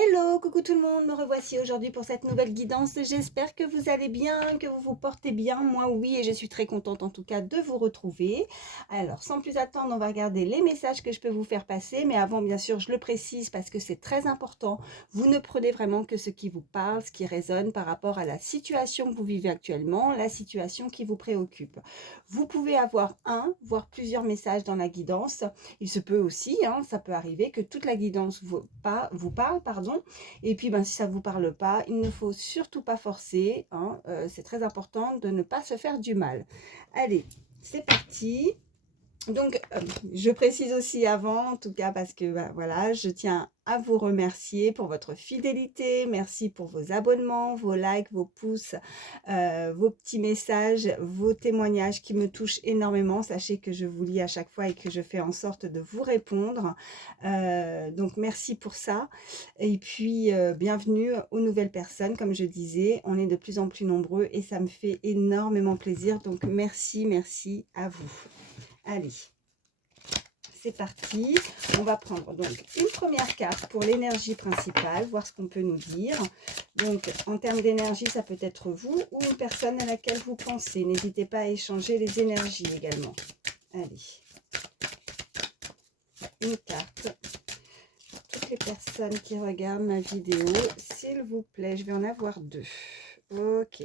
Hello, coucou tout le monde, me revoici aujourd'hui pour cette nouvelle guidance. J'espère que vous allez bien, que vous vous portez bien. Moi oui, et je suis très contente en tout cas de vous retrouver. Alors sans plus attendre, on va regarder les messages que je peux vous faire passer. Mais avant, bien sûr, je le précise parce que c'est très important. Vous ne prenez vraiment que ce qui vous parle, ce qui résonne par rapport à la situation que vous vivez actuellement, la situation qui vous préoccupe. Vous pouvez avoir un, voire plusieurs messages dans la guidance. Il se peut aussi, ça peut arriver que toute la guidance vous parle, pardon. Et puis, si ça ne vous parle pas, il ne faut surtout pas forcer. C'est très important de ne pas se faire du mal. Allez, c'est parti. Donc, je précise aussi avant, en tout cas parce que voilà, je tiens à vous remercier pour votre fidélité. Merci pour vos abonnements, vos likes, vos pouces, vos petits messages, vos témoignages qui me touchent énormément. Sachez que je vous lis à chaque fois et que je fais en sorte de vous répondre. Donc, merci pour ça. Et puis, bienvenue aux nouvelles personnes. Comme je disais, on est de plus en plus nombreux et ça me fait énormément plaisir. Donc, merci, merci à vous. Allez, c'est parti. On va prendre donc une première carte pour l'énergie principale, voir ce qu'on peut nous dire. Donc, en termes d'énergie, ça peut être vous ou une personne à laquelle vous pensez. N'hésitez pas à échanger les énergies également. Allez, une carte. Toutes les personnes qui regardent ma vidéo, s'il vous plaît, je vais en avoir deux. Ok.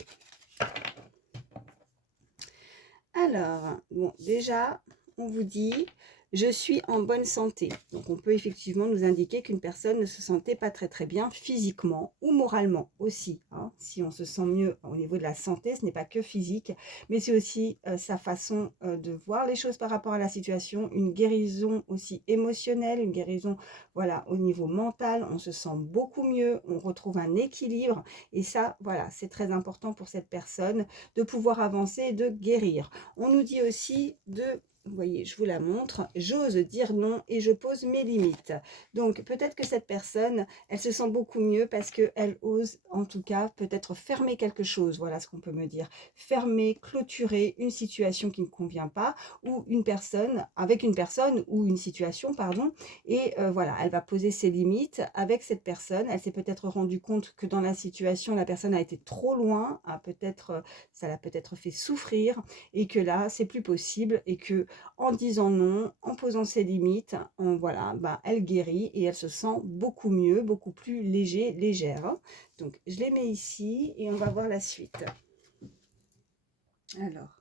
Alors, bon, déjà, on vous dit, je suis en bonne santé. Donc, on peut effectivement nous indiquer qu'une personne ne se sentait pas très très bien physiquement ou moralement aussi. Si on se sent mieux au niveau de la santé, ce n'est pas que physique, mais c'est aussi sa façon de voir les choses par rapport à la situation, une guérison aussi émotionnelle, une guérison voilà, au niveau mental. On se sent beaucoup mieux, on retrouve un équilibre et ça, voilà, c'est très important pour cette personne de pouvoir avancer et de guérir. On nous dit aussi de, vous voyez, je vous la montre, j'ose dire non et je pose mes limites. Donc peut-être que cette personne, elle se sent beaucoup mieux parce qu'elle ose en tout cas peut-être fermer quelque chose, voilà ce qu'on peut me dire. Fermer, clôturer une situation qui ne convient pas ou une personne, avec une personne ou une situation, pardon, et voilà, elle va poser ses limites avec cette personne. Elle s'est peut-être rendue compte que dans la situation, la personne a été trop loin, ça l'a peut-être fait souffrir et que là, c'est plus possible et que en disant non, en posant ses limites, voilà, elle guérit et elle se sent beaucoup mieux, beaucoup plus légère. Donc, je les mets ici et on va voir la suite. Alors,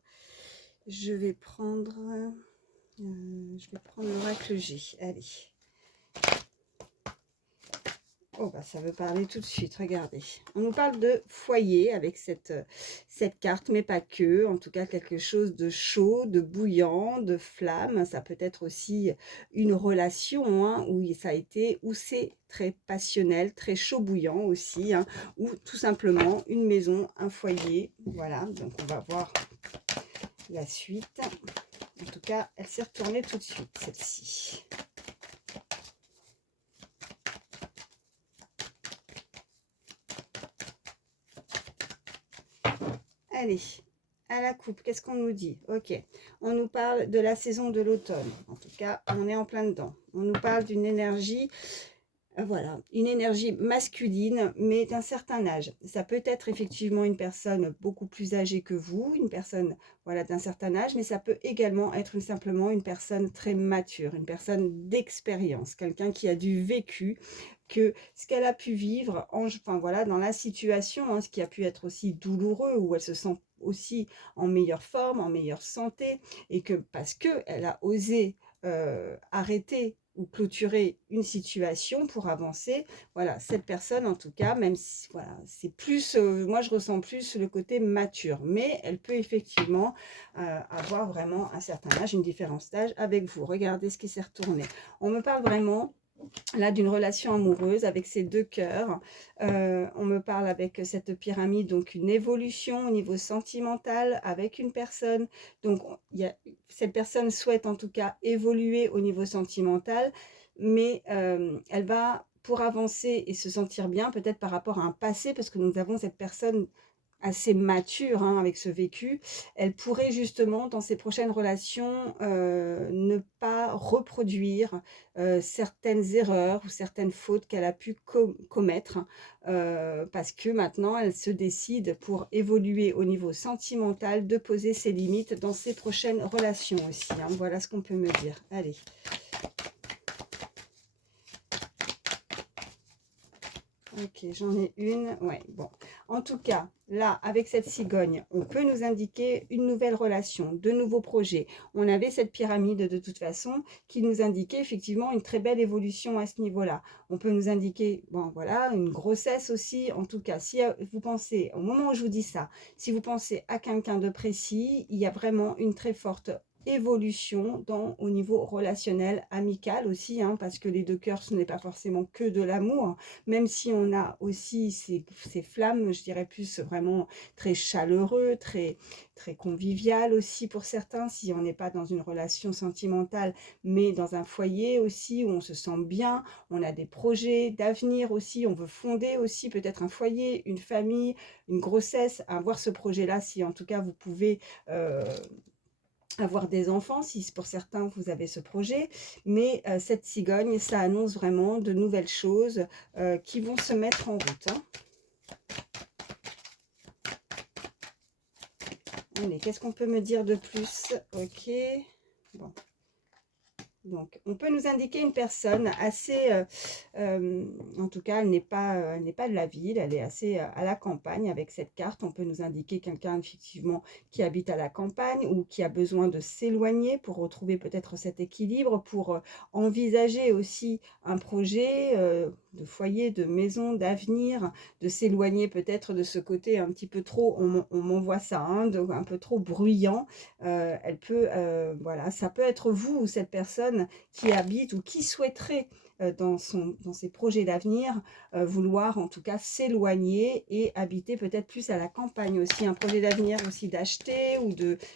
je vais prendre l'oracle G. Allez. Oh, ça veut parler tout de suite, regardez. On nous parle de foyer avec cette carte, mais pas que. En tout cas, quelque chose de chaud, de bouillant, de flamme. Ça peut être aussi une relation où ça a été, où c'est très passionnel, très chaud bouillant aussi. Ou tout simplement une maison, un foyer. Voilà, donc on va voir la suite. En tout cas, elle s'est retournée tout de suite, celle-ci. Allez, à la coupe, qu'est-ce qu'on nous dit? Ok, on nous parle de la saison de l'automne. En tout cas, on est en plein dedans. On nous parle d'une énergie, voilà, une énergie masculine, mais d'un certain âge. Ça peut être effectivement une personne beaucoup plus âgée que vous, une personne voilà, d'un certain âge, mais ça peut également être simplement une personne très mature, une personne d'expérience, quelqu'un qui a du vécu, que ce qu'elle a pu vivre voilà, dans la situation, ce qui a pu être aussi douloureux, où elle se sent aussi en meilleure forme, en meilleure santé, et que parce qu'elle a osé arrêter ou clôturer une situation pour avancer, voilà, cette personne en tout cas, même si voilà, c'est plus, moi je ressens plus le côté mature, mais elle peut effectivement avoir vraiment un certain âge, une différence d'âge avec vous. Regardez ce qui s'est retourné. On me parle vraiment là d'une relation amoureuse avec ces deux cœurs. On me parle avec cette pyramide, donc une évolution au niveau sentimental avec une personne. Donc cette personne souhaite en tout cas évoluer au niveau sentimental, mais elle va pour avancer et se sentir bien, peut-être par rapport à un passé, parce que nous avons cette personne assez mature hein, avec ce vécu, elle pourrait justement dans ses prochaines relations ne pas reproduire certaines erreurs ou certaines fautes qu'elle a pu commettre parce que maintenant elle se décide pour évoluer au niveau sentimental de poser ses limites dans ses prochaines relations aussi. Hein. Voilà ce qu'on peut me dire. Allez. Ok, j'en ai une. Ouais, bon. En tout cas, là, avec cette cigogne, on peut nous indiquer une nouvelle relation, de nouveaux projets. On avait cette pyramide de toute façon qui nous indiquait effectivement une très belle évolution à ce niveau-là. On peut nous indiquer, bon voilà, une grossesse aussi. En tout cas, si vous pensez, au moment où je vous dis ça, si vous pensez à quelqu'un de précis, il y a vraiment une très forte évolution au niveau relationnel, amical aussi, hein, parce que les deux cœurs, ce n'est pas forcément que de l'amour, même si on a aussi ces flammes, je dirais plus vraiment très chaleureux, très convivial aussi pour certains, si on n'est pas dans une relation sentimentale, mais dans un foyer aussi où on se sent bien, on a des projets d'avenir aussi, on veut fonder aussi peut-être un foyer, une famille, une grossesse, avoir ce projet-là, si en tout cas vous pouvez avoir des enfants, si pour certains vous avez ce projet, mais cette cigogne, ça annonce vraiment de nouvelles choses qui vont se mettre en route. Hein. Allez, qu'est-ce qu'on peut me dire de plus? Ok, bon. Donc, on peut nous indiquer une personne assez, en tout cas, elle n'est pas de la ville, elle est assez à la campagne avec cette carte. On peut nous indiquer quelqu'un, effectivement, qui habite à la campagne ou qui a besoin de s'éloigner pour retrouver peut-être cet équilibre, pour envisager aussi un projet de foyer, de maison, d'avenir, de s'éloigner peut-être de ce côté un petit peu trop, on m'envoie ça, hein, un peu trop bruyant. Elle peut, voilà, ça peut être vous ou cette personne qui habite ou qui souhaiterait dans ses projets d'avenir vouloir en tout cas s'éloigner et habiter peut-être plus à la campagne aussi, un projet d'avenir aussi d'acheter ou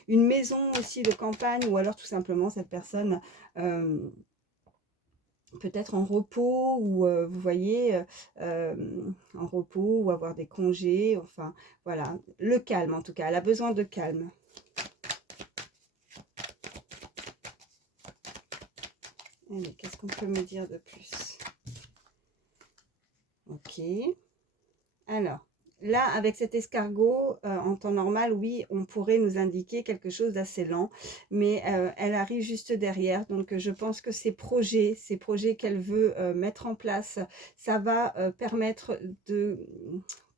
une maison aussi de campagne, ou alors tout simplement cette personne peut-être en repos ou vous voyez en repos ou avoir des congés, enfin voilà, le calme en tout cas, elle a besoin de calme. Allez, qu'est-ce qu'on peut me dire de plus? Ok. Alors, là, avec cet escargot, en temps normal, oui, on pourrait nous indiquer quelque chose d'assez lent, mais elle arrive juste derrière. Donc, je pense que ces projets qu'elle veut mettre en place, ça va permettre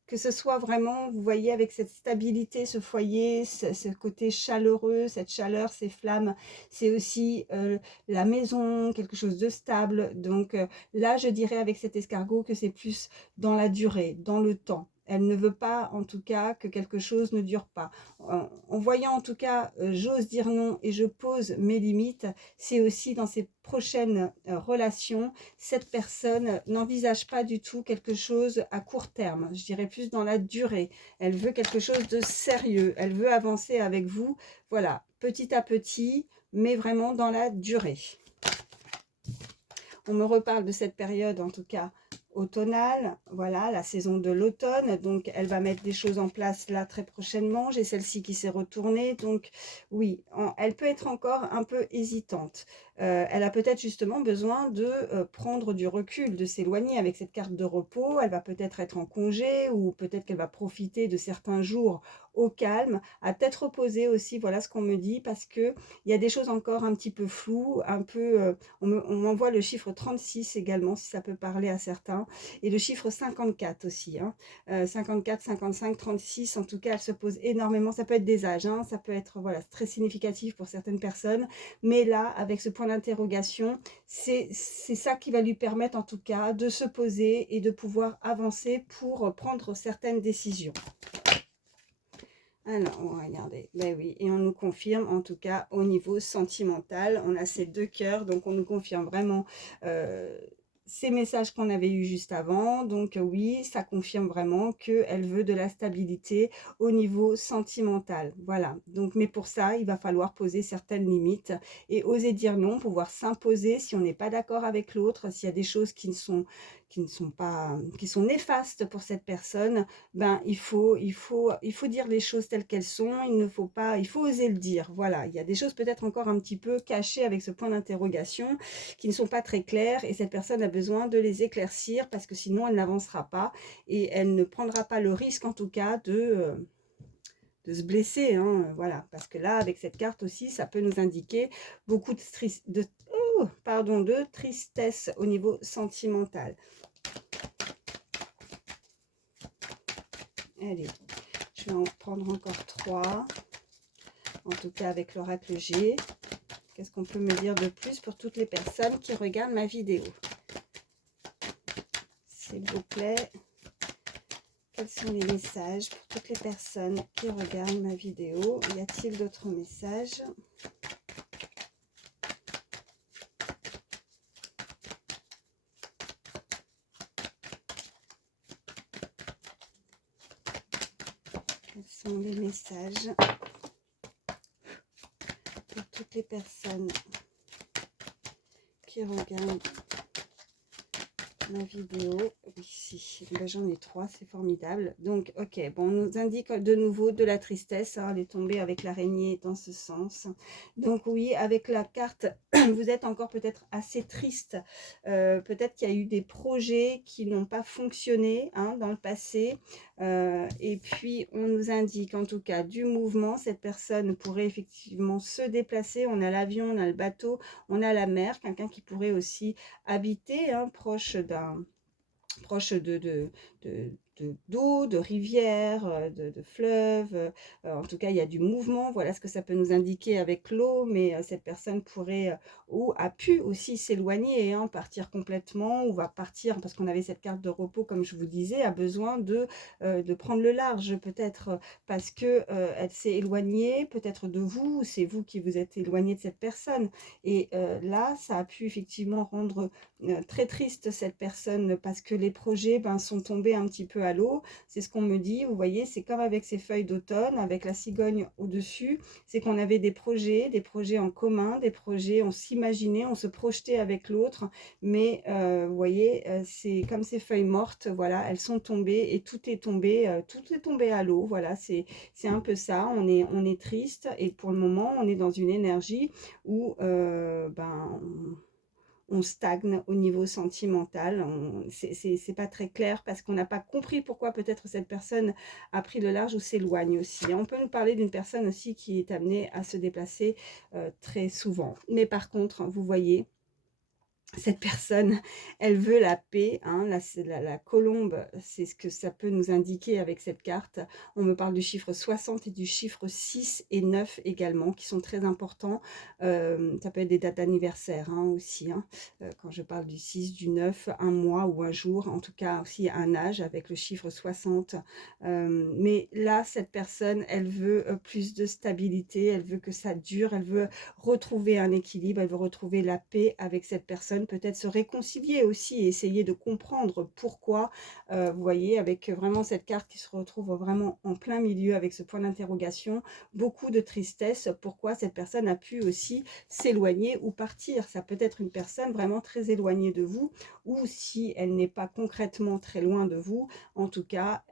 que ce soit vraiment, vous voyez, avec cette stabilité, ce foyer, ce côté chaleureux, cette chaleur, ces flammes, c'est aussi la maison, quelque chose de stable. Donc là, je dirais avec cet escargot que c'est plus dans la durée, dans le temps. Elle ne veut pas, en tout cas, que quelque chose ne dure pas. En voyant, en tout cas, j'ose dire non et je pose mes limites, c'est aussi dans ses prochaines relations, cette personne n'envisage pas du tout quelque chose à court terme. Je dirais plus dans la durée. Elle veut quelque chose de sérieux. Elle veut avancer avec vous, voilà, petit à petit, mais vraiment dans la durée. On me reparle de cette période, en tout cas, automnale, voilà, la saison de l'automne, donc elle va mettre des choses en place là très prochainement. J'ai celle-ci qui s'est retournée, donc oui, elle peut être encore un peu hésitante. Elle a peut-être justement besoin de prendre du recul, de s'éloigner avec cette carte de repos. Elle va peut-être être en congé ou peut-être qu'elle va profiter de certains jours au calme, à tête reposée aussi, voilà ce qu'on me dit, parce que il y a des choses encore un petit peu floues, un peu, on m'envoie le chiffre 36 également, si ça peut parler à certains, et le chiffre 54 aussi, hein. 54, 55, 36, en tout cas, elle se pose énormément, ça peut être des âges, hein, ça peut être voilà, très significatif pour certaines personnes, mais là, avec ce point d'interrogation, c'est ça qui va lui permettre en tout cas de se poser et de pouvoir avancer pour prendre certaines décisions. Alors, on va regarder. Ben oui, et on nous confirme, en tout cas, au niveau sentimental, on a ces deux cœurs, donc on nous confirme vraiment ces messages qu'on avait eu juste avant. Donc oui, ça confirme vraiment qu'elle veut de la stabilité au niveau sentimental. Voilà, donc mais pour ça, il va falloir poser certaines limites et oser dire non, pouvoir s'imposer si on n'est pas d'accord avec l'autre, s'il y a des choses qui qui ne sont pas, qui sont néfastes pour cette personne, ben il faut dire les choses telles qu'elles sont. Il faut oser le dire. Voilà, il y a des choses peut-être encore un petit peu cachées avec ce point d'interrogation qui ne sont pas très claires et cette personne a besoin de les éclaircir parce que sinon elle n'avancera pas et elle ne prendra pas le risque en tout cas de se blesser, hein, voilà, parce que là, avec cette carte aussi, ça peut nous indiquer beaucoup de tristesse au niveau sentimental. Allez, je vais en prendre encore 3, en tout cas avec l'oracle G. Qu'est-ce qu'on peut me dire de plus pour toutes les personnes qui regardent ma vidéo? S'il vous plaît, quels sont les messages pour toutes les personnes qui regardent ma vidéo? Y a-t-il d'autres messages? Quels sont les messages pour toutes les personnes qui regardent ma vidéo? Ici, j'en ai 3, c'est formidable. Donc, ok, bon, on nous indique de nouveau de la tristesse, hein, elle est tombée avec l'araignée dans ce sens. Donc oui, avec la carte, vous êtes encore peut-être assez triste. Peut-être qu'il y a eu des projets qui n'ont pas fonctionné, hein, dans le passé. Et puis, on nous indique en tout cas du mouvement. Cette personne pourrait effectivement se déplacer. On a l'avion, on a le bateau, on a la mer. Quelqu'un qui pourrait aussi habiter, hein, proche d'eau, de rivières, de fleuves. En tout cas, il y a du mouvement. Voilà ce que ça peut nous indiquer avec l'eau. Mais cette personne pourrait ou a pu aussi s'éloigner, hein, partir complètement ou va partir parce qu'on avait cette carte de repos, comme je vous disais, a besoin de prendre le large peut-être parce que elle s'est éloignée peut-être de vous. C'est vous qui vous êtes éloigné de cette personne. Et là, ça a pu effectivement rendre très triste cette personne parce que les projets sont tombés un petit peu à l'eau. C'est ce qu'on me dit. Vous voyez, c'est comme avec ces feuilles d'automne, avec la cigogne au-dessus. C'est qu'on avait des projets en commun, des projets, on s'imaginait, on se projetait avec l'autre. Mais vous voyez, c'est comme ces feuilles mortes, voilà, elles sont tombées et tout est tombé à l'eau. Voilà, c'est un peu ça. On est triste et pour le moment, on est dans une énergie où on stagne au niveau sentimental. C'est pas très clair parce qu'on n'a pas compris pourquoi peut-être cette personne a pris le large ou s'éloigne aussi. On peut nous parler d'une personne aussi qui est amenée à se déplacer très souvent. Mais par contre, vous voyez, cette personne, elle veut la paix, hein, la colombe, c'est ce que ça peut nous indiquer avec cette carte. On me parle du chiffre 60 et du chiffre 6 et 9 également, qui sont très importants. Ça peut être des dates d'anniversaire, hein, aussi. Hein. Quand je parle du 6, du 9, un mois ou un jour, en tout cas aussi un âge avec le chiffre 60. Mais là, cette personne, elle veut plus de stabilité, elle veut que ça dure, elle veut retrouver un équilibre, elle veut retrouver la paix avec cette personne, peut-être se réconcilier aussi et essayer de comprendre pourquoi, vous voyez, avec vraiment cette carte qui se retrouve vraiment en plein milieu avec ce point d'interrogation, beaucoup de tristesse, pourquoi cette personne a pu aussi s'éloigner ou partir. Ça peut être une personne vraiment très éloignée de vous, ou si elle n'est pas concrètement très loin de vous, en tout cas,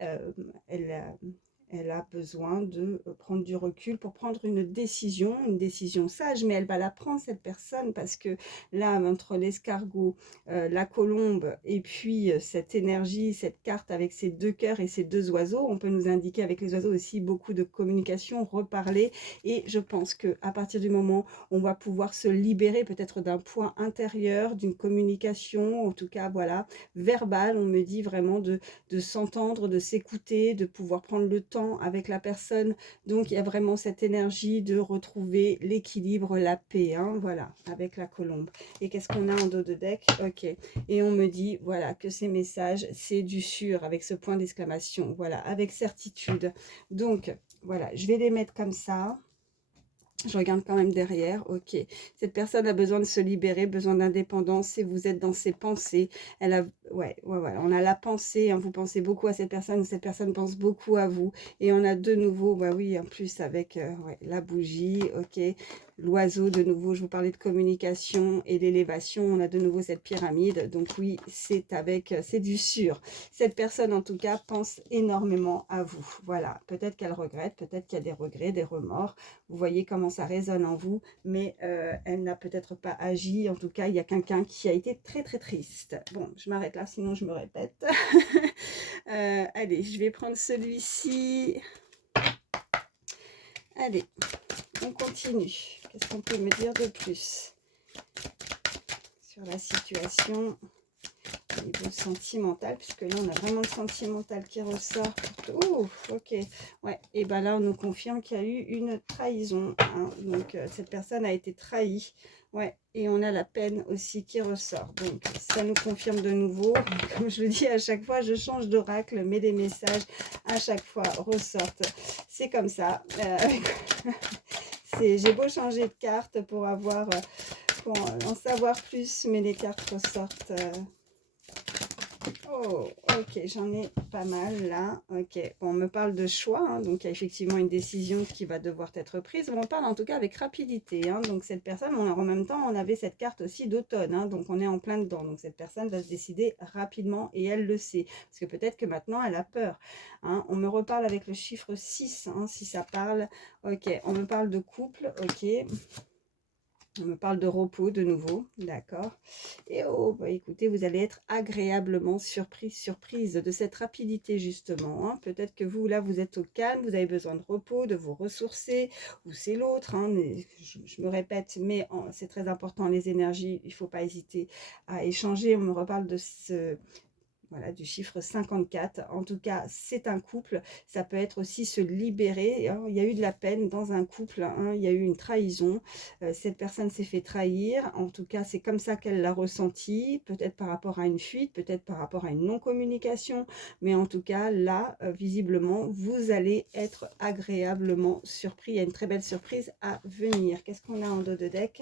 elle a besoin de prendre du recul pour prendre une décision sage, mais elle va la prendre cette personne parce que là, entre l'escargot, la colombe et puis cette énergie, cette carte avec ces 2 cœurs et ces 2 oiseaux, on peut nous indiquer avec les oiseaux aussi beaucoup de communication, reparler et je pense que à partir du moment où on va pouvoir se libérer peut-être d'un point intérieur, d'une communication, en tout cas voilà, verbale, on me dit vraiment de s'entendre, de s'écouter, de pouvoir prendre le temps avec la personne. Donc, il y a vraiment cette énergie de retrouver l'équilibre, la paix, hein, voilà, avec la colombe. Et qu'est-ce qu'on a en dos de deck? Ok. Et on me dit, voilà, que ces messages, c'est du sûr, avec ce point d'exclamation, voilà, avec certitude. Donc, voilà, je vais les mettre comme ça. Je regarde quand même derrière, ok. Cette personne a besoin de se libérer, besoin d'indépendance et vous êtes dans ses pensées. Elle a, ouais, voilà. On a la pensée, hein, vous pensez beaucoup à cette personne pense beaucoup à vous. Et on a de nouveau, bah oui, en plus avec ouais, la bougie, ok. l'oiseau de nouveau, je vous parlais de communication et d'élévation, on a de nouveau cette pyramide, donc oui, c'est du sûr. Cette personne en tout cas pense énormément à vous, voilà, peut-être qu'elle regrette, peut-être qu'il y a des regrets, des remords, vous voyez comment ça résonne en vous, mais elle n'a peut-être pas agi, en tout cas il y a quelqu'un qui a été très très triste. Bon, je m'arrête là, sinon je me répète. Allez, je vais prendre celui-ci. Allez, on continue. Qu'est-ce qu'on peut me dire de plus sur la situation au niveau sentimental, puisque là on a vraiment le sentimental qui ressort. Ouh, ok. Ouais, et ben là on nous confirme qu'il y a eu une trahison, hein. Donc cette personne a été trahie. Ouais, et on a la peine aussi qui ressort. Donc ça nous confirme de nouveau. Comme je le dis à chaque fois, je change d'oracle, mais les messages à chaque fois ressortent. C'est comme ça. J'ai beau changer de carte pour en savoir plus, mais les cartes ressortent. Oh, ok, j'en ai pas mal là. Ok, bon, on me parle de choix, hein, donc il y a effectivement une décision qui va devoir être prise. On parle en tout cas avec rapidité, hein, donc cette personne, en même temps, on avait cette carte aussi d'automne, hein, donc on est en plein dedans. Donc cette personne va se décider rapidement et elle le sait, parce que peut-être que maintenant elle a peur. Hein. On me reparle avec le chiffre 6, hein, si ça parle. Ok, on me parle de couple, ok. On me parle de repos de nouveau, d'accord. Et oh, bah écoutez, vous allez être agréablement surprise de cette rapidité justement. Hein. Peut-être que vous, là, vous êtes au calme, vous avez besoin de repos, de vous ressourcer, ou c'est l'autre. Hein, je me répète, mais c'est très important, les énergies, il ne faut pas hésiter à échanger. On me reparle de voilà, du chiffre 54. En tout cas, c'est un couple. Ça peut être aussi se libérer. Hein. Il y a eu de la peine dans un couple. Hein. Il y a eu une trahison. Cette personne s'est fait trahir. En tout cas, c'est comme ça qu'elle l'a ressenti. Peut-être par rapport à une fuite, peut-être par rapport à une non-communication. Mais en tout cas, là, visiblement, vous allez être agréablement surpris. Il y a une très belle surprise à venir. Qu'est-ce qu'on a en dos de deck?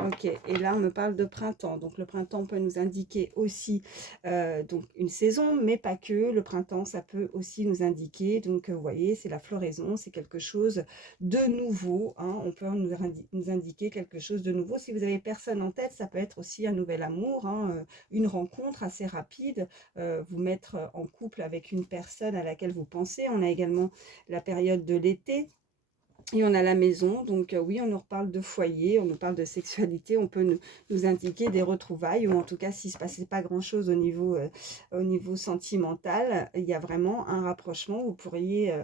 Ok, et là, on me parle de printemps. Donc, le printemps peut nous indiquer aussi donc une saison, mais pas que. Le printemps, ça peut aussi nous indiquer, donc vous voyez, c'est la floraison, c'est quelque chose de nouveau. Hein. On peut nous indiquer quelque chose de nouveau. Si vous avez personne en tête, ça peut être aussi un nouvel amour, hein, une rencontre assez rapide, vous mettre en couple avec une personne à laquelle vous pensez. On a également la période de l'été. Et on a la maison, donc oui, on nous reparle de foyer, on nous parle de sexualité, on peut nous indiquer des retrouvailles, ou en tout cas, s'il ne se passait pas grand-chose au niveau sentimental, il y a vraiment un rapprochement, vous pourriez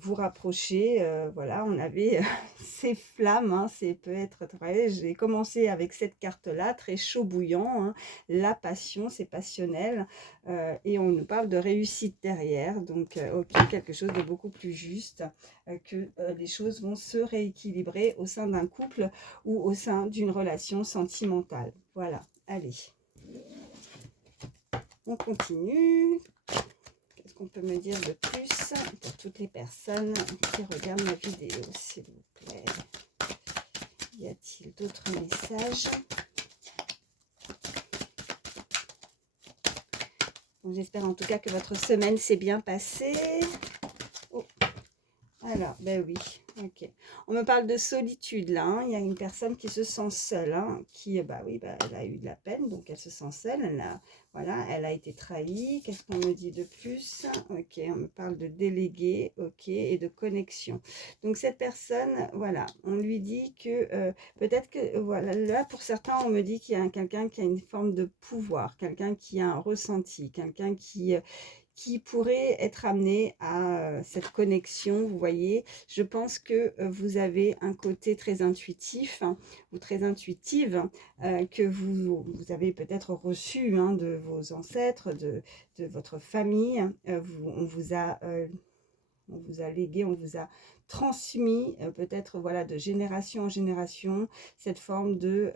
vous rapprocher. Voilà, on avait ces flammes, hein, peut être très... J'ai commencé avec cette carte-là, très chaud bouillant, hein, la passion, c'est passionnel, et on nous parle de réussite derrière, donc ok, quelque chose de beaucoup plus juste, que les choses vont se rééquilibrer au sein d'un couple ou au sein d'une relation sentimentale. Voilà, allez. On continue. Qu'est-ce qu'on peut me dire de plus pour toutes les personnes qui regardent ma vidéo, s'il vous plaît? Y a-t-il d'autres messages? Bon, j'espère en tout cas que votre semaine s'est bien passée. Oh. Alors, ben oui, ok. On me parle de solitude là, hein. Il y a une personne qui se sent seule, hein, qui, bah oui, bah, elle a eu de la peine, donc elle se sent seule, voilà, elle a été trahie. Qu'est-ce qu'on me dit de plus? Ok, on me parle de délégué, ok, et de connexion. Donc cette personne, voilà, on lui dit que peut-être que, voilà, là pour certains, on me dit qu'il y a quelqu'un qui a une forme de pouvoir, quelqu'un qui a un ressenti, quelqu'un qui pourrait être amené à cette connexion, vous voyez. Je pense que vous avez un côté très intuitif, hein, ou très intuitive, que vous avez peut-être reçu, hein, de vos ancêtres, de votre famille. On vous a légué, on vous a transmis, peut-être voilà, de génération en génération, cette forme de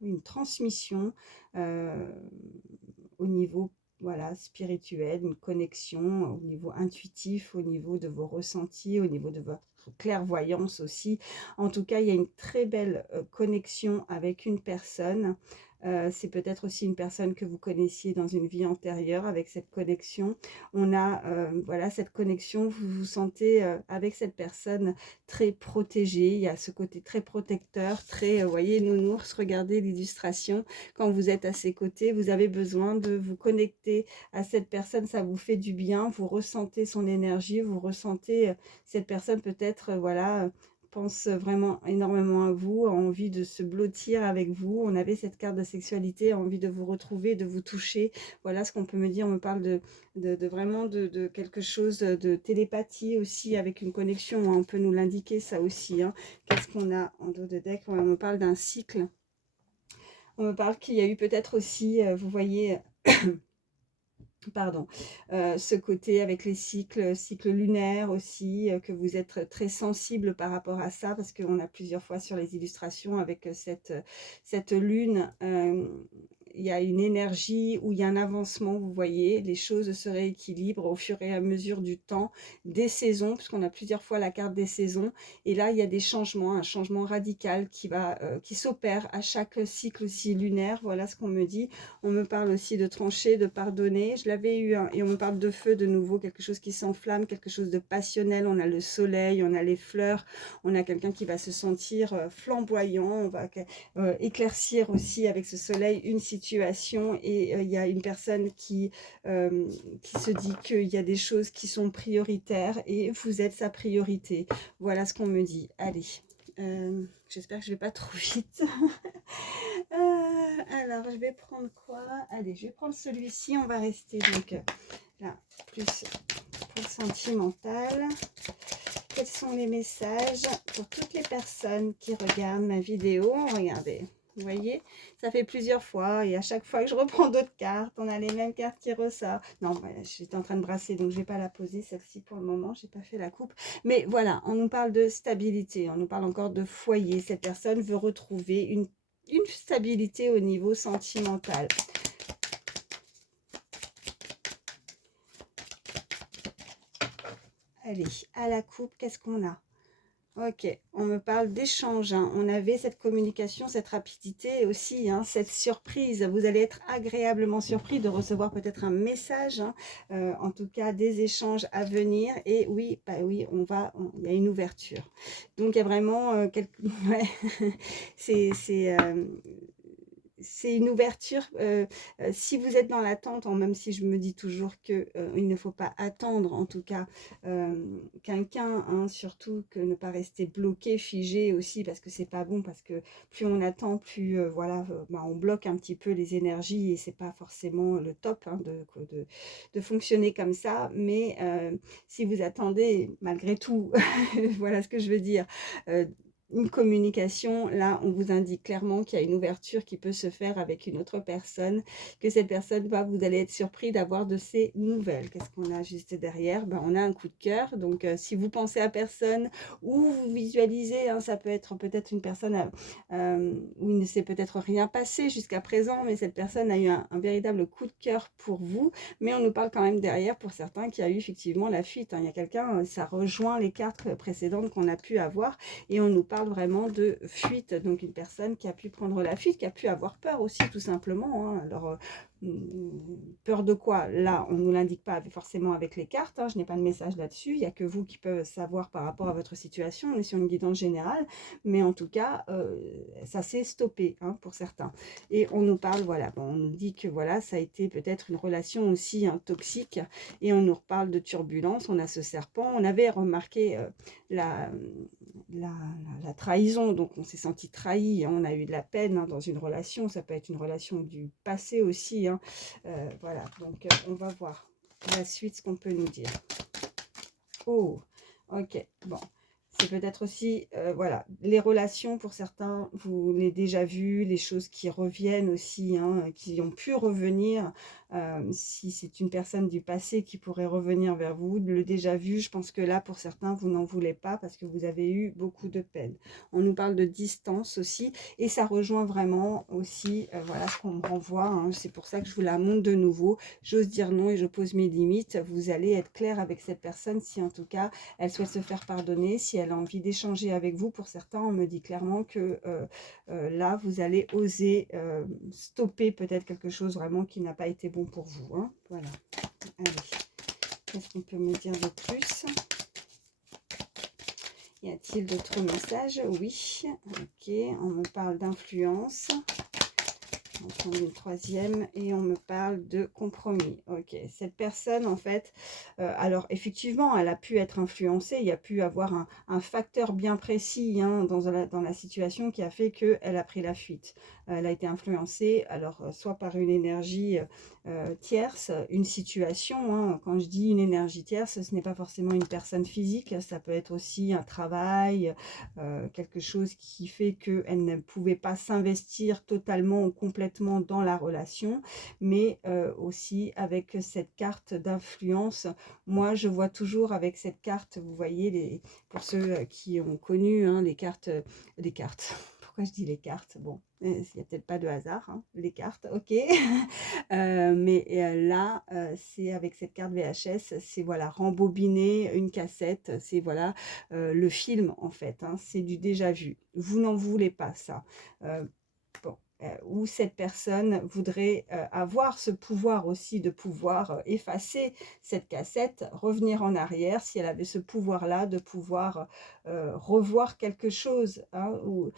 une transmission au niveau, voilà, spirituel, une connexion au niveau intuitif, au niveau de vos ressentis, au niveau de votre clairvoyance aussi. En tout cas, il y a une très belle connexion avec une personne C'est peut-être aussi une personne que vous connaissiez dans une vie antérieure avec cette connexion. On a voilà, cette connexion, vous vous sentez avec cette personne très protégée. Il y a ce côté très protecteur, très, vous voyez, nounours, regardez l'illustration. Quand vous êtes à ses côtés, vous avez besoin de vous connecter à cette personne, ça vous fait du bien, vous ressentez son énergie, vous ressentez cette personne peut-être, voilà, pense vraiment énormément à vous, a envie de se blottir avec vous. On avait cette carte de sexualité, a envie de vous retrouver, de vous toucher. Voilà ce qu'on peut me dire. On me parle de vraiment de quelque chose de télépathie aussi, avec une connexion, hein. On peut nous l'indiquer ça aussi, hein. Qu'est-ce qu'on a en dos de deck? On me parle d'un cycle. On me parle qu'il y a eu peut-être aussi, vous voyez, pardon, ce côté avec les cycles lunaires aussi, que vous êtes très sensible par rapport à ça, parce qu'on a plusieurs fois sur les illustrations avec cette lune, il y a une énergie où il y a un avancement, vous voyez, les choses se rééquilibrent au fur et à mesure du temps, des saisons, puisqu'on a plusieurs fois la carte des saisons, et là il y a des changements, un changement radical qui s'opère à chaque cycle aussi lunaire, voilà ce qu'on me dit. On me parle aussi de trancher, de pardonner. Je l'avais eu, hein, et on me parle de feu de nouveau, quelque chose qui s'enflamme, quelque chose de passionnel. On a le soleil, on a les fleurs, on a quelqu'un qui va se sentir flamboyant. On va éclaircir aussi avec ce soleil une situation. Et il y a une personne qui se dit qu'il y a des choses qui sont prioritaires et vous êtes sa priorité. Voilà ce qu'on me dit. Allez. J'espère que je ne vais pas trop vite. Alors, je vais prendre quoi? Allez, je vais prendre celui-ci. On va rester donc là, plus pour le sentimental. Quels sont les messages pour toutes les personnes qui regardent ma vidéo? Regardez, vous voyez, ça fait plusieurs fois et à chaque fois que je reprends d'autres cartes, on a les mêmes cartes qui ressortent. Non, voilà, j'étais en train de brasser, donc je ne vais pas la poser, celle-ci pour le moment, je n'ai pas fait la coupe. Mais voilà, on nous parle de stabilité, on nous parle encore de foyer. Cette personne veut retrouver une stabilité au niveau sentimental. Allez, à la coupe, qu'est-ce qu'on a? Ok, on me parle d'échange, hein. On avait cette communication, cette rapidité aussi, hein, cette surprise. Vous allez être agréablement surpris de recevoir peut-être un message, hein, en tout cas des échanges à venir. Et oui, bah oui, il y a une ouverture. Donc il y a vraiment ouais, c'est une ouverture. Si vous êtes dans l'attente, même si je me dis toujours qu'il ne faut pas attendre, en tout cas, quelqu'un, hein, surtout que ne pas rester bloqué, figé aussi, parce que c'est pas bon, parce que plus on attend, plus voilà, on bloque un petit peu les énergies et c'est pas forcément le top, hein, de fonctionner comme ça. Mais si vous attendez, malgré tout, voilà ce que je veux dire. Une communication, là on vous indique clairement qu'il y a une ouverture qui peut se faire avec une autre personne, que cette personne vous allez être surpris d'avoir de ces nouvelles. Qu'est-ce qu'on a juste derrière? On a un coup de cœur, donc si vous pensez à personne ou vous visualisez, hein, ça peut être peut-être une personne où il ne s'est peut-être rien passé jusqu'à présent, mais cette personne a eu un véritable coup de cœur pour vous, mais on nous parle quand même derrière pour certains qui a eu effectivement la fuite, hein. Il y a quelqu'un, ça rejoint les cartes précédentes qu'on a pu avoir, et on nous parle vraiment de fuite, donc une personne qui a pu prendre la fuite, qui a pu avoir peur aussi tout simplement, hein. Alors peur de quoi? Là on ne nous l'indique pas forcément avec les cartes, hein. Je n'ai pas de message là-dessus, il n'y a que vous qui peuvent savoir par rapport à votre situation. On est sur une guidance générale, mais en tout cas ça s'est stoppé, hein, pour certains. Et on nous parle, voilà, on nous dit que voilà, ça a été peut-être une relation aussi, hein, toxique, et on nous reparle de turbulence. On a ce serpent, on avait remarqué la trahison, donc on s'est senti trahi, on a eu de la peine, hein, dans une relation. Ça peut être une relation du passé aussi, hein. Voilà, donc on va voir la suite, ce qu'on peut nous dire. Oh, ok, bon, c'est peut-être aussi, voilà, les relations pour certains, vous l'avez déjà vu, les choses qui reviennent aussi, hein, qui ont pu revenir, Si c'est une personne du passé qui pourrait revenir vers vous, le déjà vu, je pense que là, pour certains, vous n'en voulez pas parce que vous avez eu beaucoup de peine. On nous parle de distance aussi, et ça rejoint vraiment aussi, voilà ce qu'on me renvoie, hein. C'est pour ça que je vous la montre de nouveau. J'ose dire non et je pose mes limites. Vous allez être clair avec cette personne si en tout cas elle souhaite se faire pardonner, si elle a envie d'échanger avec vous. Pour certains, on me dit clairement que là, vous allez oser stopper peut-être quelque chose vraiment qui n'a pas été bon pour vous, hein. Voilà. Allez, qu'est-ce qu'on peut me dire de plus? Y a-t-il d'autres messages? Oui. Ok, on me parle d'influence. On prend une troisième et on me parle de compromis. Ok, cette personne en fait, alors effectivement elle a pu être influencée, il y a pu avoir un facteur bien précis, hein, dans la situation qui a fait qu'elle a pris la fuite. Elle a été influencée, alors soit par une énergie tierce, une situation, hein. Quand je dis une énergie tierce, ce n'est pas forcément une personne physique, ça peut être aussi un travail, quelque chose qui fait qu'elle ne pouvait pas s'investir totalement ou complètement dans la relation, mais aussi avec cette carte d'influence. Moi, je vois toujours avec cette carte, vous voyez, pour ceux qui ont connu, hein, les cartes. Pourquoi je dis les cartes? Bon, il n'y a peut-être pas de hasard, hein, les cartes, ok. Là, c'est avec cette carte VHS, c'est voilà, rembobiner une cassette, c'est voilà, le film en fait, hein, c'est du déjà vu. Vous n'en voulez pas ça. Bon, où cette personne voudrait avoir ce pouvoir aussi de pouvoir effacer cette cassette, revenir en arrière, si elle avait ce pouvoir-là, de pouvoir revoir quelque chose, hein, ou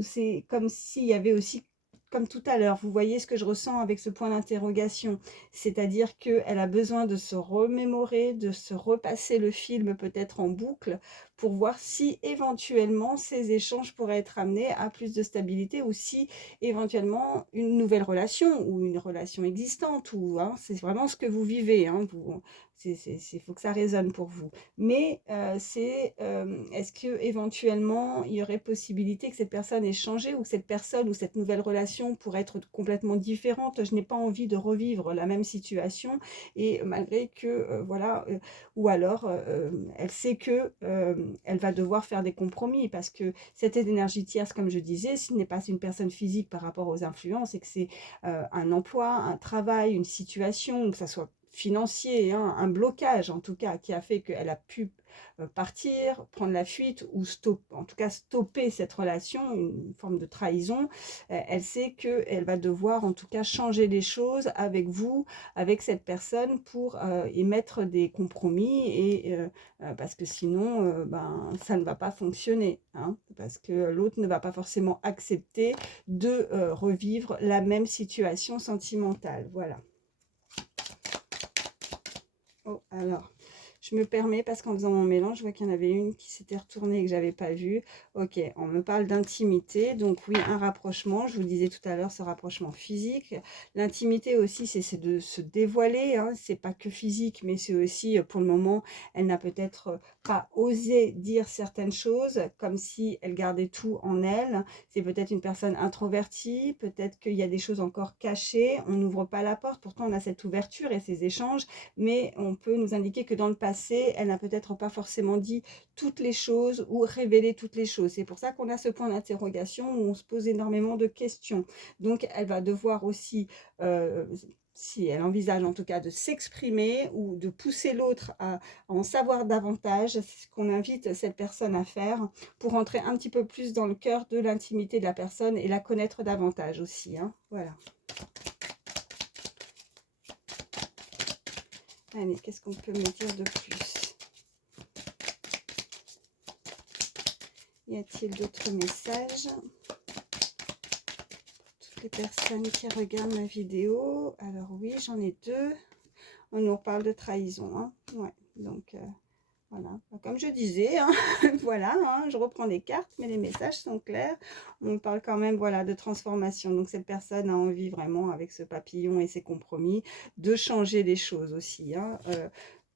c'est comme s'il y avait aussi, comme tout à l'heure, vous voyez ce que je ressens avec ce point d'interrogation, c'est-à-dire qu'elle a besoin de se remémorer, de se repasser le film peut-être en boucle, pour voir si éventuellement ces échanges pourraient être amenés à plus de stabilité, ou si éventuellement une nouvelle relation ou une relation existante, ou hein, c'est vraiment ce que vous vivez, hein, faut que ça résonne pour vous. Mais est-ce que éventuellement il y aurait possibilité que cette personne ait changé, ou que cette personne ou cette nouvelle relation pourrait être complètement différente? Je n'ai pas envie de revivre la même situation, et malgré que voilà, ou alors elle sait que elle va devoir faire des compromis, parce que cette énergie tierce, comme je disais, ce n'est pas une personne physique par rapport aux influences, et que c'est un emploi, un travail, une situation, que ça soit financier, hein, un blocage en tout cas, qui a fait qu'elle a pu partir, prendre la fuite, ou en tout cas stopper cette relation, une forme de trahison. Elle sait qu'elle va devoir en tout cas changer les choses avec vous, avec cette personne, pour émettre des compromis, et parce que sinon ben, ça ne va pas fonctionner, hein, parce que l'autre ne va pas forcément accepter de revivre la même situation sentimentale. Voilà. Oh, alors, je me permets, parce qu'en faisant mon mélange, je vois qu'il y en avait une qui s'était retournée et que j'avais pas vue. Ok, on me parle d'intimité, donc oui, un rapprochement. Je vous le disais tout à l'heure, ce rapprochement physique. L'intimité aussi, c'est de se dévoiler, hein. C'est pas que physique, mais c'est aussi, pour le moment, elle n'a peut-être pas osé dire certaines choses, comme si elle gardait tout en elle. C'est peut-être une personne introvertie, peut-être qu'il y a des choses encore cachées. On n'ouvre pas la porte, pourtant on a cette ouverture et ces échanges, mais on peut nous indiquer que dans le passé, elle n'a peut-être pas forcément dit toutes les choses ou révélé toutes les choses. C'est pour ça qu'on a ce point d'interrogation où on se pose énormément de questions. Donc, elle va devoir aussi, si elle envisage en tout cas de s'exprimer ou de pousser l'autre à en savoir davantage, c'est ce qu'on invite cette personne à faire, pour entrer un petit peu plus dans le cœur de l'intimité de la personne et la connaître davantage aussi, hein. Voilà. Allez, qu'est-ce qu'on peut me dire de plus? Y a-t-il d'autres messages? Toutes les personnes qui regardent ma vidéo. Alors oui, j'en ai deux. On nous parle de trahison, hein. Ouais, donc voilà. Comme je disais, hein, voilà, hein, je reprends les cartes, mais les messages sont clairs. On parle quand même, voilà, de transformation. Donc cette personne a envie vraiment, avec ce papillon et ses compromis, de changer les choses aussi, hein.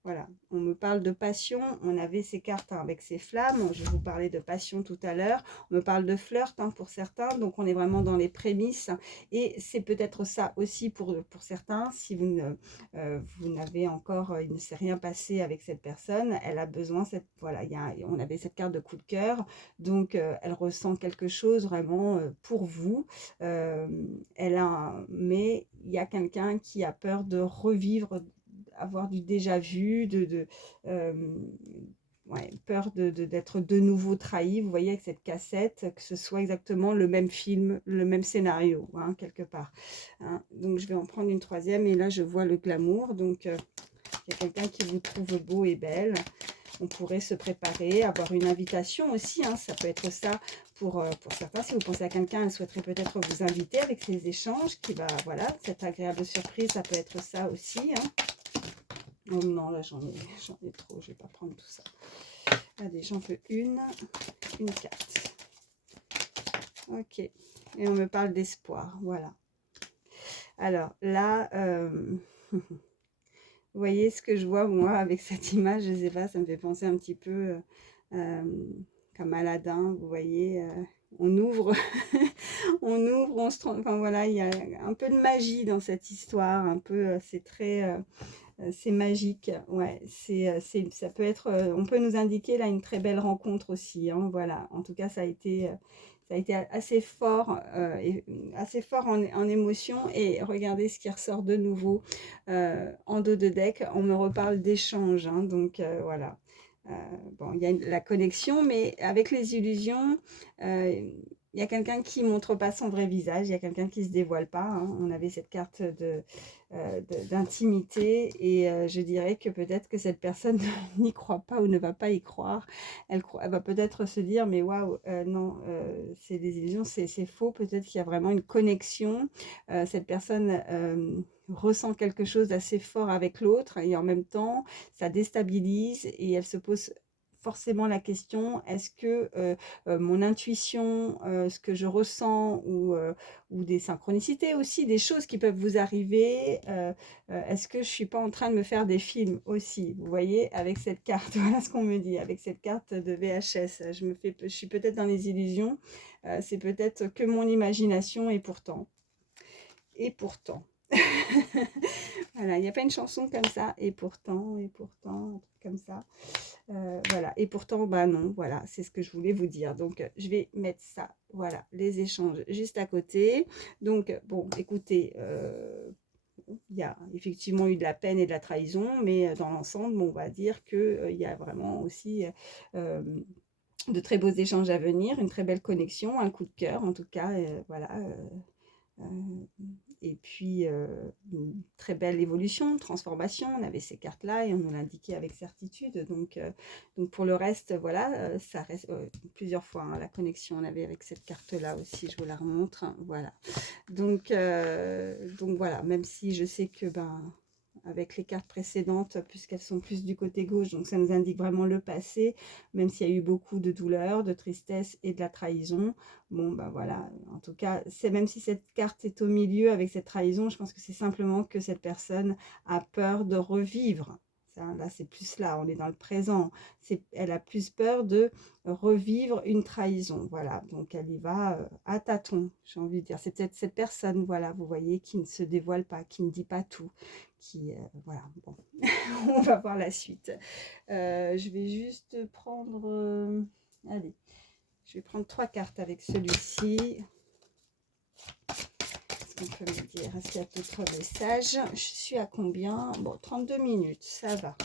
Voilà, on me parle de passion, on avait ces cartes avec ces flammes, je vous parlais de passion tout à l'heure, on me parle de flirt pour certains, donc on est vraiment dans les prémices, et c'est peut-être ça aussi pour certains, si vous n'avez encore, il ne s'est rien passé avec cette personne, elle a besoin, voilà, on avait cette carte de coup de cœur, donc elle ressent quelque chose vraiment pour vous, mais il y a quelqu'un qui a peur de revivre, avoir du déjà vu, euh, ouais, peur d'être de nouveau trahi, vous voyez, avec cette cassette, que ce soit exactement le même film, le même scénario, hein, quelque part. Hein. Donc, je vais en prendre une troisième, et là, je vois le glamour. Donc, il y a quelqu'un qui vous trouve beau et belle. On pourrait se préparer, avoir une invitation aussi, hein, ça peut être ça pour certains. Si vous pensez à quelqu'un, elle souhaiterait peut-être vous inviter avec ces échanges, voilà, cette agréable surprise, ça peut être ça aussi, hein. Oh non, là j'en ai trop, je vais pas prendre tout ça. Allez, j'en veux une carte. Ok, et on me parle d'espoir, voilà. Alors là, vous voyez ce que je vois moi avec cette image, je sais pas, ça me fait penser un petit peu comme Aladdin, vous voyez, on ouvre, on ouvre, on se trompe, enfin voilà, il y a un peu de magie dans cette histoire, un peu, c'est très... c'est magique, ouais, ça peut être, on peut nous indiquer là une très belle rencontre aussi, hein, voilà. En tout cas, ça a été assez fort, assez fort en émotion. Et regardez ce qui ressort de nouveau en dos de deck. On me reparle d'échange, hein, donc voilà. Bon, il y a la connexion, mais avec les illusions, il y a quelqu'un qui ne montre pas son vrai visage, il y a quelqu'un qui ne se dévoile pas, hein. On avait cette carte d'intimité, et je dirais que peut-être que cette personne n'y croit pas ou ne va pas y croire. Elle va peut-être se dire, mais waouh, non, c'est des illusions, c'est faux. Peut-être qu'il y a vraiment une connexion. Cette personne ressent quelque chose d'assez fort avec l'autre, et en même temps, ça déstabilise, et elle se pose forcément la question, est-ce que mon intuition, ce que je ressens, ou des synchronicités aussi, des choses qui peuvent vous arriver, est-ce que je suis pas en train de me faire des films aussi, vous voyez, avec cette carte, voilà ce qu'on me dit, avec cette carte de VHS, je suis peut-être dans les illusions, c'est peut-être que mon imagination, et pourtant. Voilà, il n'y a pas une chanson comme ça, et pourtant, un truc comme ça. Voilà, et pourtant, bah non, voilà, c'est ce que je voulais vous dire. Donc, je vais mettre ça, voilà, les échanges juste à côté. Donc, bon, écoutez, il y a effectivement eu de la peine et de la trahison, mais dans l'ensemble, on va dire qu'il y a vraiment aussi de très beaux échanges à venir, une très belle connexion, un coup de cœur, en tout cas, voilà. Euh, et puis, une très belle évolution, transformation. On avait ces cartes-là et on nous l'indiquait avec certitude. Donc pour le reste, voilà, ça reste plusieurs fois, hein, la connexion on avait avec cette carte-là aussi, je vous la remontre. Hein, voilà. Donc voilà, même si je sais que avec les cartes précédentes, puisqu'elles sont plus du côté gauche, donc ça nous indique vraiment le passé, même s'il y a eu beaucoup de douleur, de tristesse et de la trahison. Bon, ben voilà, en tout cas, même si cette carte est au milieu avec cette trahison, je pense que c'est simplement que cette personne a peur de revivre. Là, c'est plus là, on est dans le présent. Elle a plus peur de revivre une trahison. Voilà, donc elle y va à tâtons, j'ai envie de dire. C'est peut-être cette personne, voilà, vous voyez, qui ne se dévoile pas, qui ne dit pas tout. Voilà, bon, on va voir la suite. Je vais juste prendre, allez, je vais prendre 3 cartes avec celui-ci. Qu'est-ce qu'on peut me dire? Est-ce qu'il y a d'autres messages? Je suis à combien? Bon, 32 minutes, ça va.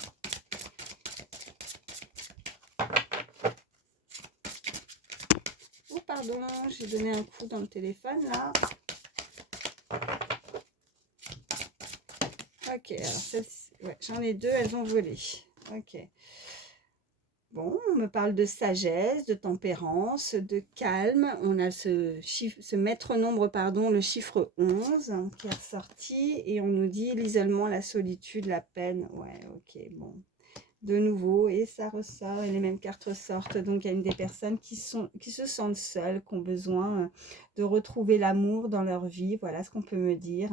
Oh, pardon, j'ai donné un coup dans le téléphone, là. Ok, alors ouais, j'en ai 2, elles ont volé. Ok. Bon, on me parle de sagesse, de tempérance, de calme. On a ce maître nombre, pardon, le chiffre 11 hein, qui est ressorti. Et on nous dit l'isolement, la solitude, la peine. Ouais, ok, bon. De nouveau, et ça ressort, et les mêmes cartes ressortent. Donc, il y a une des personnes qui se sentent seules, qui ont besoin de retrouver l'amour dans leur vie. Voilà ce qu'on peut me dire.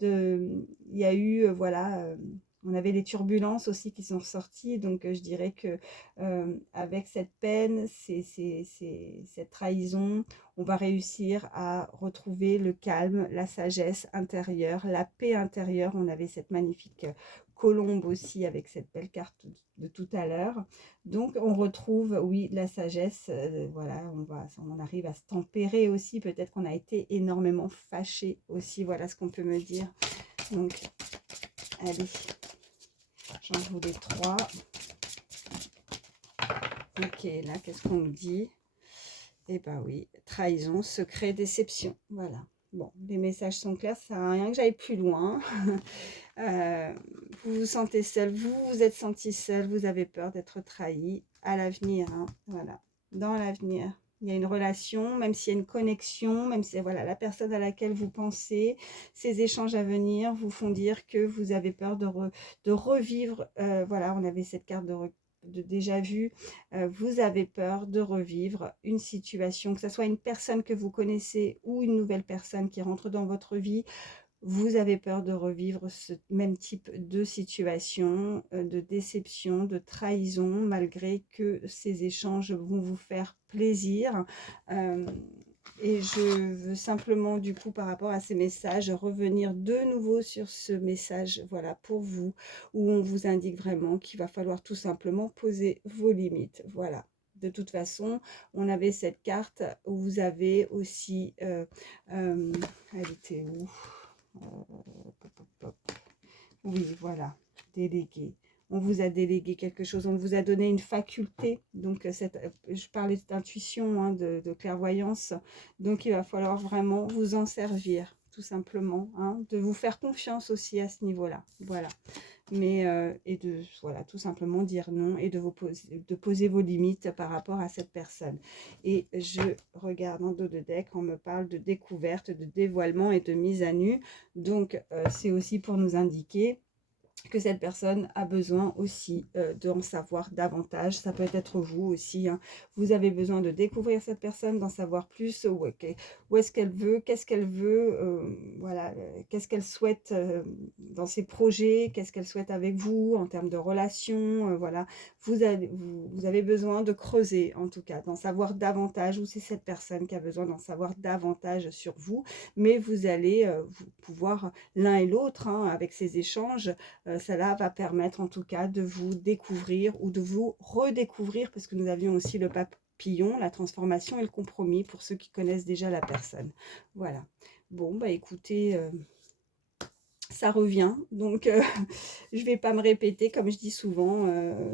Il y a eu, voilà... on avait les turbulences aussi qui sont sorties, donc je dirais que avec cette peine, cette trahison, on va réussir à retrouver le calme, la sagesse intérieure, la paix intérieure. On avait cette magnifique colombe aussi avec cette belle carte de tout à l'heure. Donc on retrouve, oui, la sagesse, voilà, on arrive à se tempérer aussi. Peut-être qu'on a été énormément fâché aussi, voilà ce qu'on peut me dire. Donc, allez, j'en voulais 3. Ok, là, qu'est-ce qu'on nous dit? Eh ben oui, trahison, secret, déception. Voilà. Bon, les messages sont clairs, ça sert à rien que j'aille plus loin. Vous vous sentez seul, vous vous êtes senti seul, vous avez peur d'être trahi à l'avenir. Hein, voilà, dans l'avenir. Il y a une relation, même s'il y a une connexion, même si voilà, la personne à laquelle vous pensez, ces échanges à venir vous font dire que vous avez peur de revivre. Voilà, on avait cette carte de déjà vu, vous avez peur de revivre une situation, que ce soit une personne que vous connaissez ou une nouvelle personne qui rentre dans votre vie. Vous avez peur de revivre ce même type de situation, de déception, de trahison, malgré que ces échanges vont vous faire plaisir. Et je veux simplement, du coup, par rapport à ces messages, revenir de nouveau sur ce message, voilà, pour vous, où on vous indique vraiment qu'il va falloir tout simplement poser vos limites. Voilà. De toute façon, on avait cette carte où vous avez aussi... elle était où? Oui, voilà, délégué. On vous a délégué quelque chose, on vous a donné une faculté. Donc, je parlais d'intuition, hein, de clairvoyance. Donc, il va falloir vraiment vous en servir, tout simplement. Hein, de vous faire confiance aussi à ce niveau-là. Voilà. Mais, et de, voilà, tout simplement dire non et de poser vos limites par rapport à cette personne. Et je regarde en dos de deck, on me parle de découverte, de dévoilement et de mise à nu. Donc, c'est aussi pour nous indiquer que cette personne a besoin aussi d'en savoir davantage. Ça peut être vous aussi. Hein. Vous avez besoin de découvrir cette personne, d'en savoir plus. Où est-ce qu'elle veut, qu'est-ce qu'elle veut, voilà, qu'est-ce qu'elle souhaite dans ses projets, qu'est-ce qu'elle souhaite avec vous en termes de relations. Voilà, vous avez besoin de creuser, en tout cas, d'en savoir davantage. Ou c'est cette personne qui a besoin d'en savoir davantage sur vous. Mais vous allez vous pouvoir l'un et l'autre, hein, avec ces échanges, cela va permettre en tout cas de vous découvrir ou de vous redécouvrir, parce que nous avions aussi le papillon, la transformation et le compromis pour ceux qui connaissent déjà la personne. Voilà. Bon, bah écoutez, ça revient, donc je ne vais pas me répéter comme je dis souvent.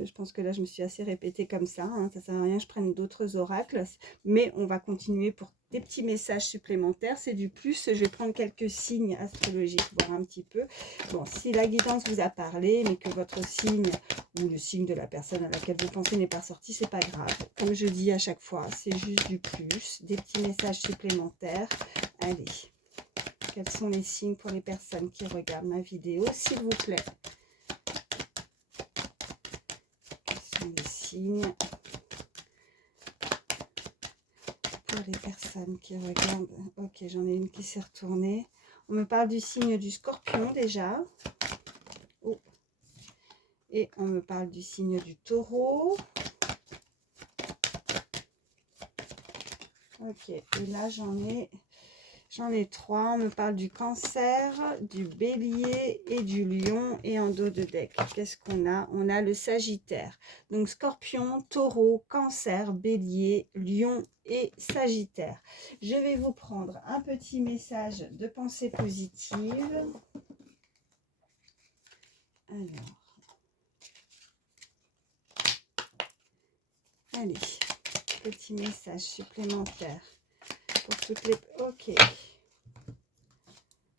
Je pense que là je me suis assez répétée comme ça, hein, ça sert à rien que je prenne d'autres oracles, mais on va continuer pour des petits messages supplémentaires. C'est du plus, je vais prendre quelques signes astrologiques, voir un petit peu. Bon, si la guidance vous a parlé, mais que votre signe ou le signe de la personne à laquelle vous pensez n'est pas sorti, c'est pas grave. Comme je dis à chaque fois, c'est juste du plus, des petits messages supplémentaires. Allez. Quels sont les signes pour les personnes qui regardent ma vidéo, s'il vous plaît? Quels sont les signes pour les personnes qui regardent? Ok, j'en ai une qui s'est retournée. On me parle du signe du Scorpion déjà. Oh. Et on me parle du signe du Taureau. Ok, et là J'en ai 3, on me parle du Cancer, du Bélier et du Lion. Et en dos de deck, qu'est-ce qu'on a? On a le Sagittaire. Donc Scorpion, Taureau, Cancer, Bélier, Lion et Sagittaire. Je vais vous prendre un petit message de pensée positive. Alors, allez, petit message supplémentaire pour toutes les... Ok.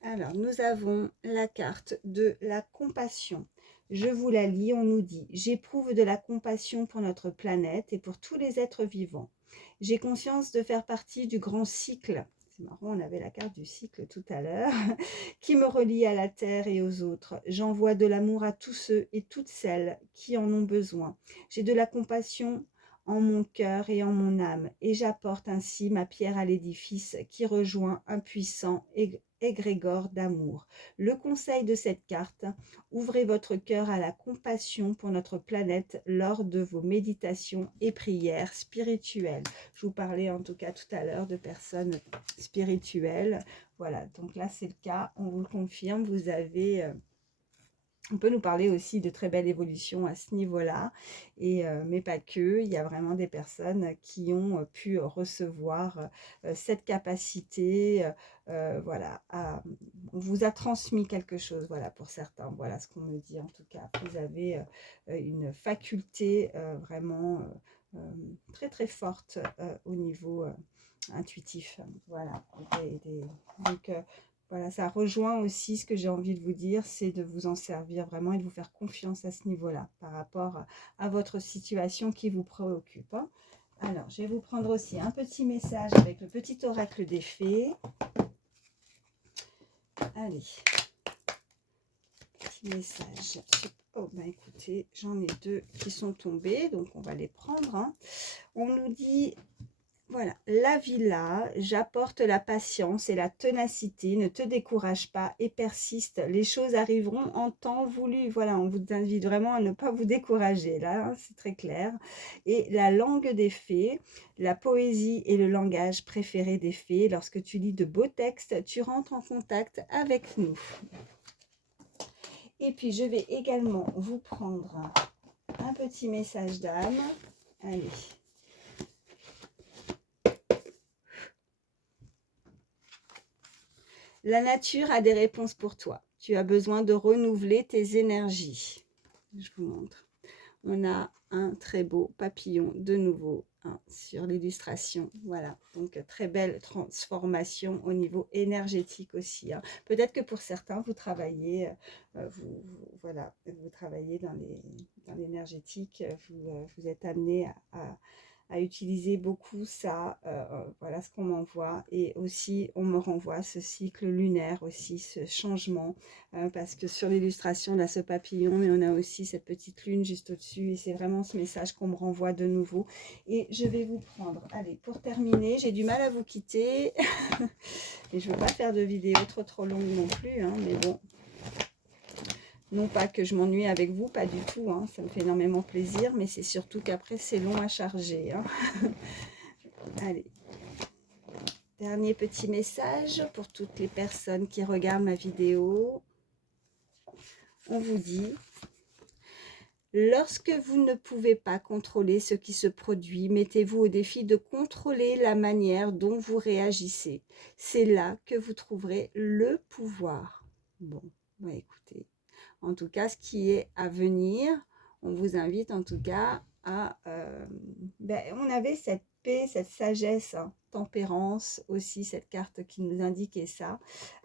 Alors, nous avons la carte de la compassion. Je vous la lis, on nous dit « J'éprouve de la compassion pour notre planète et pour tous les êtres vivants. J'ai conscience de faire partie du grand cycle. » C'est marrant, on avait la carte du cycle tout à l'heure. « Qui me relie à la terre et aux autres. J'envoie de l'amour à tous ceux et toutes celles qui en ont besoin. J'ai de la compassion en mon cœur et en mon âme, et j'apporte ainsi ma pierre à l'édifice qui rejoint un puissant et égrégore d'amour. Le conseil de cette carte, ouvrez votre cœur à la compassion pour notre planète lors de vos méditations et prières spirituelles. Je vous parlais en tout cas tout à l'heure de personnes spirituelles. Voilà, donc là c'est le cas, on vous le confirme, vous avez... on peut nous parler aussi de très belle évolution à ce niveau-là, mais pas que. Il y a vraiment des personnes qui ont pu recevoir cette capacité. Voilà, on vous a transmis quelque chose, voilà, pour certains. Voilà ce qu'on me dit en tout cas. Vous avez une faculté vraiment très très forte au niveau intuitif. Voilà. Donc, voilà, ça rejoint aussi ce que j'ai envie de vous dire, c'est de vous en servir vraiment et de vous faire confiance à ce niveau-là par rapport à votre situation qui vous préoccupe. Hein. Alors, je vais vous prendre aussi un petit message avec le petit oracle des fées. Allez, petit message. Oh, ben écoutez, j'en ai deux qui sont tombés, donc on va les prendre. Hein. On nous dit... Voilà, la vie là, j'apporte la patience et la ténacité, ne te décourage pas et persiste, les choses arriveront en temps voulu. Voilà, on vous invite vraiment à ne pas vous décourager, là, hein, c'est très clair. Et la langue des fées, la poésie et le langage préféré des fées, lorsque tu lis de beaux textes, tu rentres en contact avec nous. Et puis, je vais également vous prendre un petit message d'âme. Allez. La nature a des réponses pour toi. Tu as besoin de renouveler tes énergies. Je vous montre. On a un très beau papillon de nouveau hein, sur l'illustration. Voilà, donc très belle transformation au niveau énergétique aussi. Hein. Peut-être que pour certains, vous travaillez, voilà, vous travaillez dans l'énergétique, vous êtes amené à utiliser beaucoup ça, voilà ce qu'on m'envoie, et aussi on me renvoie ce cycle lunaire aussi, ce changement, parce que sur l'illustration, là ce papillon, mais on a aussi cette petite lune juste au-dessus, et c'est vraiment ce message qu'on me renvoie de nouveau, et je vais vous prendre, allez, pour terminer, j'ai du mal à vous quitter, et je ne veux pas faire de vidéo trop longue non plus, hein, mais bon, non pas que je m'ennuie avec vous, pas du tout, hein, ça me fait énormément plaisir, mais c'est surtout qu'après c'est long à charger. Hein. Allez, dernier petit message pour toutes les personnes qui regardent ma vidéo. On vous dit, lorsque vous ne pouvez pas contrôler ce qui se produit, mettez-vous au défi de contrôler la manière dont vous réagissez. C'est là que vous trouverez le pouvoir. Bon, bah écoutez. En tout cas, ce qui est à venir, on vous invite en tout cas à... on avait cette paix, cette sagesse, hein, tempérance aussi, cette carte qui nous indiquait ça,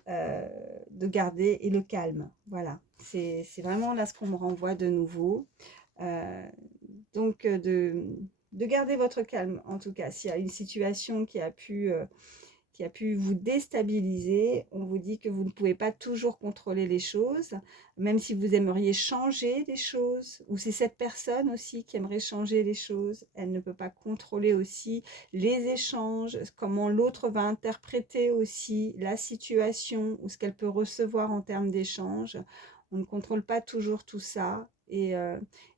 de garder et le calme. Voilà, c'est vraiment là ce qu'on me renvoie de nouveau. Donc, de garder votre calme, en tout cas, s'il y a une situation qui a pu vous déstabiliser, on vous dit que vous ne pouvez pas toujours contrôler les choses, même si vous aimeriez changer les choses, ou c'est cette personne aussi qui aimerait changer les choses, elle ne peut pas contrôler aussi les échanges, comment l'autre va interpréter aussi la situation, ou ce qu'elle peut recevoir en termes d'échanges. On ne contrôle pas toujours tout ça, et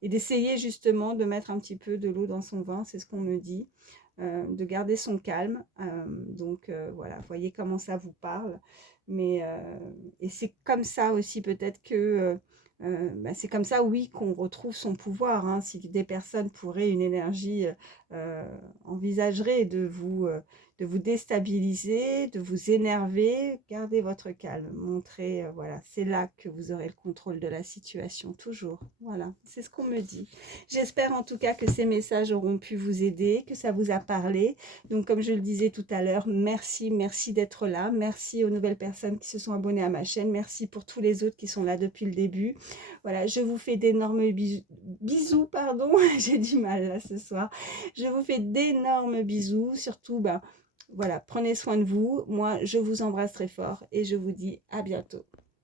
d'essayer justement de mettre un petit peu de l'eau dans son vin, c'est ce qu'on me dit. De garder son calme. Donc voilà, voyez comment ça vous parle. Mais et c'est comme ça aussi peut-être que c'est comme ça, oui, qu'on retrouve son pouvoir. Hein. Si des personnes pourraient, une énergie envisagerait de vous déstabiliser, de vous énerver, gardez votre calme, montrez, voilà, c'est là que vous aurez le contrôle de la situation, toujours. Voilà, c'est ce qu'on me dit. J'espère en tout cas que ces messages auront pu vous aider, que ça vous a parlé. Donc comme je le disais tout à l'heure, merci d'être là. Merci aux nouvelles personnes qui se sont abonnées à ma chaîne. Merci pour tous les autres qui sont là depuis le début. Voilà, je vous fais d'énormes bisous, pardon, j'ai du mal là ce soir. Je vous fais d'énormes bisous, surtout, voilà, prenez soin de vous. Moi, je vous embrasse très fort et je vous dis à bientôt.